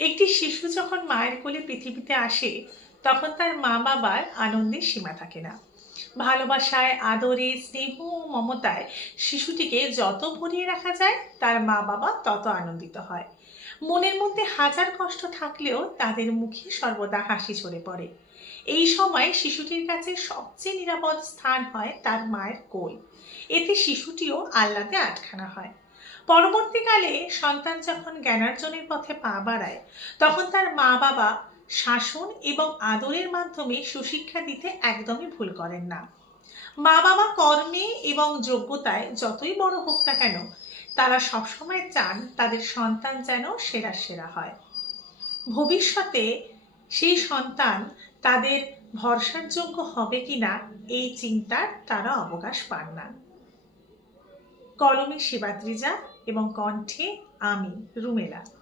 একটি শিশু যখন মায়ের কোলে পৃথিবীতে আসে, তখন তার মা বাবার আনন্দের সীমা থাকে না। ভালোবাসায়, আদরে, স্নেহ ও মমতায় শিশুটিকে যত ভরিয়ে রাখা যায়, তার মা বাবা তত আনন্দিত হয়। মনের মধ্যে হাজার কষ্ট থাকলেও তাদের মুখে সর্বদা হাসি ঝরে পড়ে। এই সময় শিশুটির কাছে সবচেয়ে নিরাপদ স্থান হয় তার মায়ের কোল। এতে শিশুটিও আহ্লাদে আটখানা হয়। পরবর্তীকালে সন্তান যখন জ্ঞানার্জনের পথে পা বাড়ায়, তখন তার মা বাবা শাসন এবং আদরের মাধ্যমে সুশিক্ষা দিতে একদমই ভুল করেন না। মা বাবা কর্মে এবং যোগ্যতায় যতই বড় হোক না কেন, তারা সবসময় চান তাদের সন্তান যেন সেরা সেরা হয়। ভবিষ্যতে সেই সন্তান তাদের ভরসার যোগ্য হবে কিনা, এই চিন্তার তারা অবকাশ পান না। কলমে শিবাত্রিজা এবং কণ্ঠে আমি, রুমেলা।